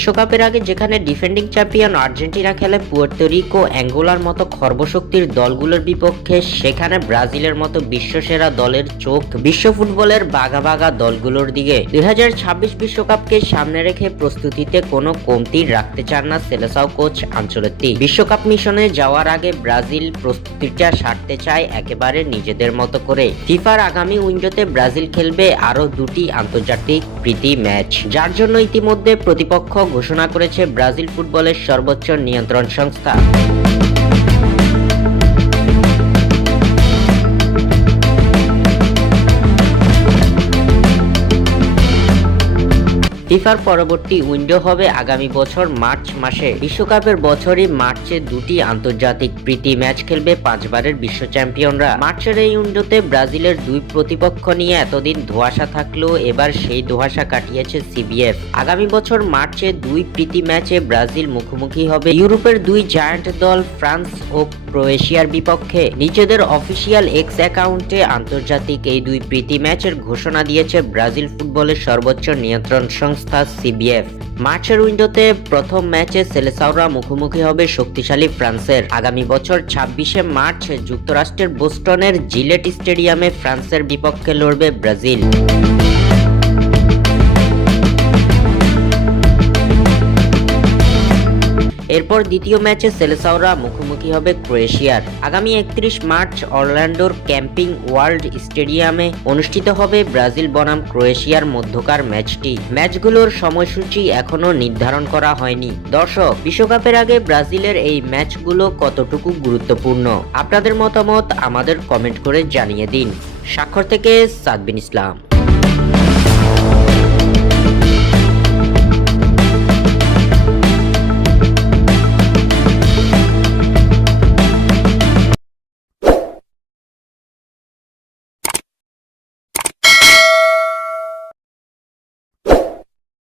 বিশ্বকাপের আগে যেখানে ডিফেন্ডিং চ্যাম্পিয়ন আর্জেন্টিনা খেলে পুয়ের্তো রিকো, অ্যাঙ্গোলার মতো খর্বশক্তির দলগুলোর বিপক্ষে, সেখানে ব্রাজিলের মতো বিশ্বসেরা দলের চোখ বিশ্ব ফুটবলের বাঘা বাঘা দলগুলোর দিকে। 2026 বিশ্বকাপকে সামনে রেখে প্রস্তুতিতে কোনো কমতি রাখতে চান না সেলেসাও কোচ আনচেলত্তি। বিশ্বকাপ মিশনে যাওয়ার আগে ব্রাজিল প্রস্তুতিটা সারতে চায় একেবারে নিজেদের মতো করে। ফিফার আগামী উইন্ডোতে ব্রাজিল খেলবে আরো দুটি আন্তর্জাতিক প্রীতি ম্যাচ, যার জন্য ইতিমধ্যে প্রতিপক্ষ ঘোষণা করেছে ব্রাজিল ফুটবলের সর্বোচ্চ নিয়ন্ত্রণ সংস্থা। ফিফার পরবর্তী উইন্ডো হবে আগামী বছর মার্চ মাসে। বিশ্বকাপের বছরই মার্চে দুটি আন্তর্জাতিক প্রীতি ম্যাচ খেলবে 5 বারের বিশ্ব চ্যাম্পিয়নরা। মার্চের এই উইন্ডোতে ব্রাজিলের দুই প্রতিপক্ষ নিয়ে এতদিন ধোঁয়াশা থাকলেও এবার সেই ধোঁয়াশা কাটিয়েছে সিবিএফ। আগামী বছর মার্চে দুই প্রীতি ম্যাচে ব্রাজিল মুখোমুখি হবে ইউরোপের দুই জায়ান্ট দল ফ্রান্স ও ক্রোয়েশিয়ার বিপক্ষে। নিজেদের অফিসিয়াল এক্স অ্যাকাউন্টে আন্তর্জাতিক এই দুই প্রীতি ম্যাচের ঘোষণা দিয়েছে ব্রাজিল ফুটবলের সর্বোচ্চ নিয়ন্ত্রণ সংস্থা সিবিএফ। মার্চের উইন্ডোতে প্রথম ম্যাচে সেলেসাওরা মুখোমুখি হবে শক্তিশালী ফ্রান্সের। আগামী বছর 26শে মার্চ যুক্তরাষ্ট্রের বোস্টনের জিলেট স্টেডিয়ামে ফ্রান্সের বিপক্ষে লড়বে ব্রাজিল। এরপর দ্বিতীয় ম্যাচে সেলেসাওরা মুখোমুখি হবে ক্রোয়েশিয়ার। আগামী 31 মার্চ অরল্যান্ডোর ক্যাম্পিং ওয়ার্ল্ড স্টেডিয়ামে অনুষ্ঠিত হবে ব্রাজিল বনাম ক্রোয়েশিয়ার মধ্যকার ম্যাচটি। ম্যাচগুলোর সময়সূচি এখনো নির্ধারণ করা হয়নি। দর্শক, বিশ্বকাপের আগে ব্রাজিলের এই ম্যাচগুলো কতটুকু গুরুত্বপূর্ণ, আপনাদের মতামত আমাদের কমেন্ট করে জানিয়ে দিন। স্বাক্ষর থেকে সাদবিন ইসলাম।